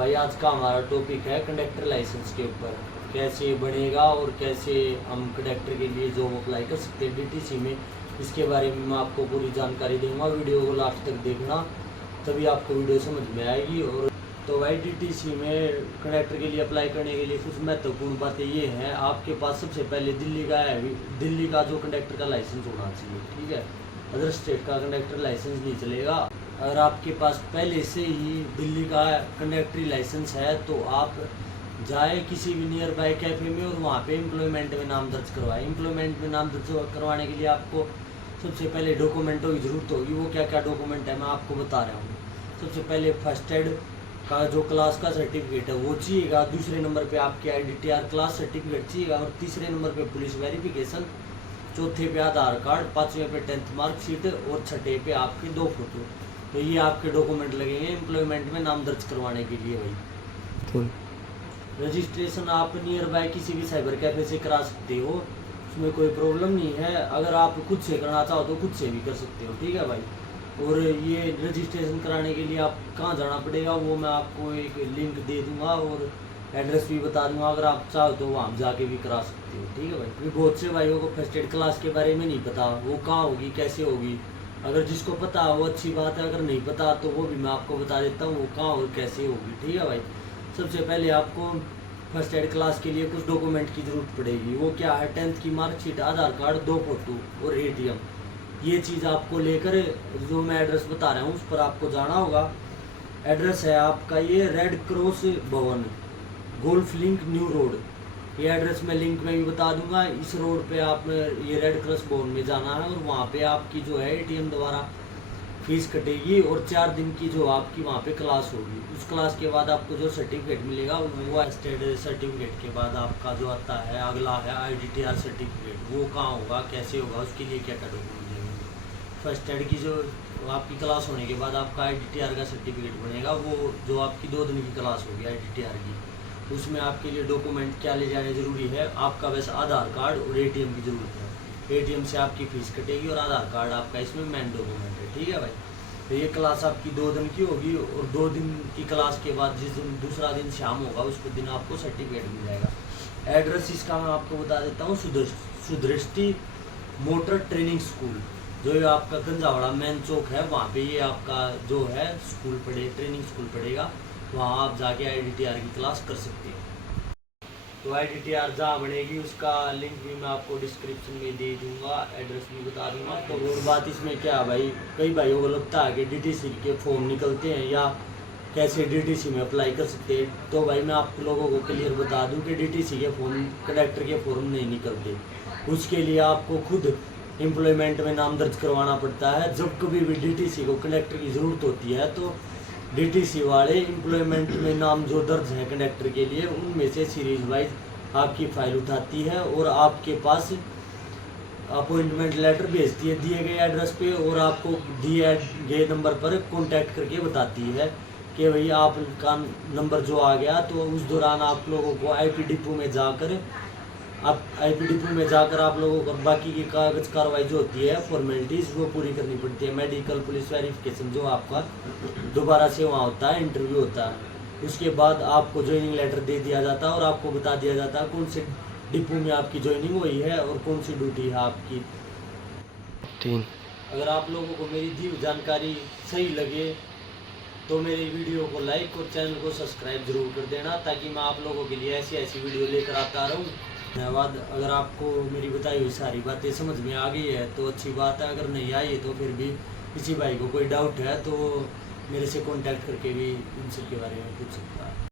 भाई आज का हमारा टॉपिक है कंडक्टर लाइसेंस के ऊपर, कैसे बनेगा और कैसे हम कंडक्टर के लिए जॉब अप्लाई कर सकते हैं डीटीसी में। इसके बारे में मैं आपको पूरी जानकारी दूंगा, वीडियो को लास्ट तक देखना, तभी आपको वीडियो समझ में आएगी। और तो भाई डीटीसी में कंडक्टर के लिए अप्लाई करने के लिए कुछ महत्वपूर्ण बातें ये हैं। आपके पास सबसे पहले दिल्ली का जो कंडक्टर का लाइसेंस होना चाहिए, ठीक है। अदर स्टेट का कंडक्टर लाइसेंस नहीं चलेगा। अगर आपके पास पहले से ही दिल्ली का कंडक्टरी लाइसेंस है तो आप जाए किसी भी नियर बाय कैफे में और वहाँ पे एम्प्लॉयमेंट में नाम दर्ज करवाएं। एम्प्लॉयमेंट में नाम दर्ज करवाने के लिए आपको सबसे पहले डॉक्यूमेंटों की ज़रूरत होगी। वो क्या क्या डॉक्यूमेंट है मैं आपको बता रहा हूँ। सबसे पहले फर्स्ट एड का जो क्लास का सर्टिफिकेट है वो चाहिएगा। दूसरे नंबर पे आपके IDTR क्लास सर्टिफिकेट चाहिएगा। और तीसरे नंबर पे पुलिस वेरिफिकेशन, चौथे पे आधार कार्ड, पाँचवें पे 10th मार्कशीट और छठे पे आपके 2 फोटो। तो ये आपके डॉक्यूमेंट लगेंगे एम्प्लॉयमेंट में नाम दर्ज करवाने के लिए भाई। तो रजिस्ट्रेशन आप नियर बाय किसी भी साइबर कैफे से करा सकते हो, उसमें कोई प्रॉब्लम नहीं है। अगर आप खुद से करना चाहो तो खुद से भी कर सकते हो, ठीक है भाई। और ये रजिस्ट्रेशन कराने के लिए आप कहाँ जाना पड़ेगा वो मैं आपको एक लिंक दे दूंगा और एड्रेस भी बता दूंगा। अगर आप चाहो तो वहाँ जाके भी करा सकते हो, ठीक है भाई। क्योंकि बहुत से भाइयों को फर्स्ट एड क्लास के बारे में नहीं पता, वो कहाँ होगी कैसे होगी। अगर जिसको पता वो अच्छी बात है, अगर नहीं पता तो वो भी मैं आपको बता देता हूँ वो कहाँ और कैसे होगी, ठीक है भाई। सबसे पहले आपको फर्स्ट एड क्लास के लिए कुछ डॉक्यूमेंट की ज़रूरत पड़ेगी। वो क्या है, 10th की मार्कशीट, आधार कार्ड, 2 फोटो और ATM। ये चीज़ आपको लेकर जो मैं एड्रेस बता रहा हूँ उस पर आपको जाना होगा। एड्रेस है आपका ये रेड क्रॉस भवन, गोल्फ लिंक न्यू रोड। ये एड्रेस मैं लिंक में भी बता दूंगा। इस रोड पे आप ये रेड क्रॉस भवन में जाना है और वहाँ पे आपकी जो है ATM द्वारा फीस कटेगी और 4 दिन की जो आपकी वहाँ पे क्लास होगी। उस क्लास के बाद आपको जो सर्टिफिकेट मिलेगा वो स्टेट सर्टिफिकेट के बाद आपका जो आता है अगला है IDTR सर्टिफिकेट। वो कहाँ होगा कैसे होगा, उसके लिए क्या क्या डॉक्यूमेंट लगेंगे। फर्स्ट एड की जो आपकी क्लास होने के बाद आपका IDTR का सर्टिफिकेट बनेगा। वो जो आपकी 2 दिन की क्लास होगी IDTR की, उसमें आपके लिए डॉक्यूमेंट क्या ले जाने ज़रूरी है। आपका वैसे आधार कार्ड और ATM की ज़रूरत है। ATM से आपकी फ़ीस कटेगी और आधार कार्ड आपका इसमें मेन डॉक्यूमेंट है, ठीक है भाई। तो ये क्लास आपकी 2 दिन की होगी और 2 दिन की क्लास के बाद जिस दिन दूसरा दिन शाम होगा उस दिन आपको सर्टिफिकेट मिल जाएगा। एड्रेस इसका मैं आपको बता देता हूँ, सुदृष्टि मोटर ट्रेनिंग स्कूल, जो ये आपका गंजावाड़ा मेन चौक है, वहाँ पे ये आपका जो है स्कूल ट्रेनिंग स्कूल पड़ेगा। वहाँ आप जाके IDTR की क्लास कर सकते हैं। तो IDTR जहाँ बनेगी उसका लिंक भी मैं आपको डिस्क्रिप्शन में दे दूंगा, एड्रेस भी बता दूंगा। तो और बात इसमें क्या है भाई, कई भाइयों को लगता है कि DTC के फॉर्म निकलते हैं या कैसे DTC में अप्लाई कर सकते हैं। तो भाई मैं आप लोगों को क्लियर बता दूं कि DTC के फॉर्म, कंडक्टर के फॉर्म नहीं निकलते। उसके लिए आपको खुद एम्प्लॉयमेंट में नाम दर्ज करवाना पड़ता है। जब कभी भी DTC को कंडक्टर की ज़रूरत होती है तो DTC वाले एम्प्लॉयमेंट में नाम जो दर्ज है कंडक्टर के लिए, उनमें से सीरीज वाइज आपकी फ़ाइल उठाती है और आपके पास अपॉइंटमेंट लेटर भेजती है दिए गए एड्रेस पे और आपको दिए गए नंबर पर कांटेक्ट करके बताती है कि भाई आपका नंबर जो आ गया। तो उस दौरान आप लोगों को IP डिपो में जाकर आप लोगों को बाकी की कागज कार्रवाई जो होती है फॉर्मेलिटीज़ वो पूरी करनी पड़ती है। मेडिकल, पुलिस वेरिफिकेशन जो आपका दोबारा से वहाँ होता है, इंटरव्यू होता है। उसके बाद आपको ज्वाइनिंग लेटर दे दिया जाता है और आपको बता दिया जाता है कौन से डिपो में आपकी ज्वाइनिंग हुई है और कौन सी ड्यूटी है आपकी। 3 अगर आप लोगों को मेरी दी हुई जानकारी सही लगे तो मेरे वीडियो को लाइक और चैनल को सब्सक्राइब जरूर कर देना, ताकि मैं आप लोगों के लिए ऐसी वीडियो लेकर आता रहूँ। धन्यवाद। अगर आपको मेरी बताई हुई सारी बातें समझ में आ गई है तो अच्छी बात है, अगर नहीं आई है तो फिर भी किसी भाई को कोई डाउट है तो मेरे से कांटेक्ट करके भी इन सब के बारे में पूछ सकता है।